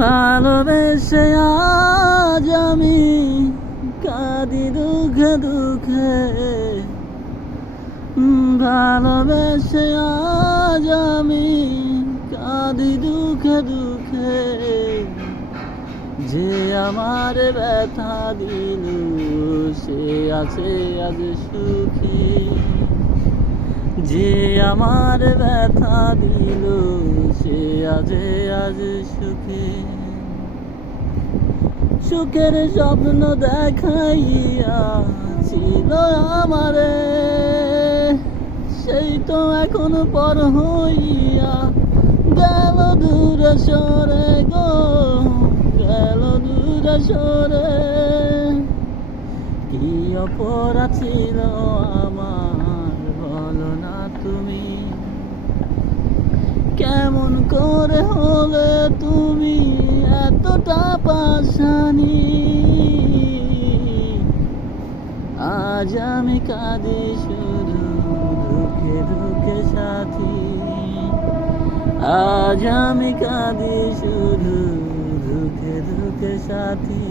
ভালোবেসে আজ আমি কাঁদি দুঃখে দুঃখে, ভালোবেসে আজ আমি কাঁদি দুঃখে দুঃখে। যে আমার ব্যথা দিল সে আছে আজ সুখে, যে আমার ব্যথা দিল সে আছে আজ সুখে। সুখের স্বপ্ন দেখাইয়া ছিল আমারে, সেই তো এখন পর হইয়া গেল দূরে সরে গো, গেল দূরে সরে। কি অপরাধ ছিল আমার বলো না তুমি, কেমন করে হলে তুমি এতটা পাশানি। আজ আমি কাঁদি শুধু দুঃখে দুঃখে সাথী, আজ আমি কাঁদি শুধু দুঃখে দুঃখে সাথী।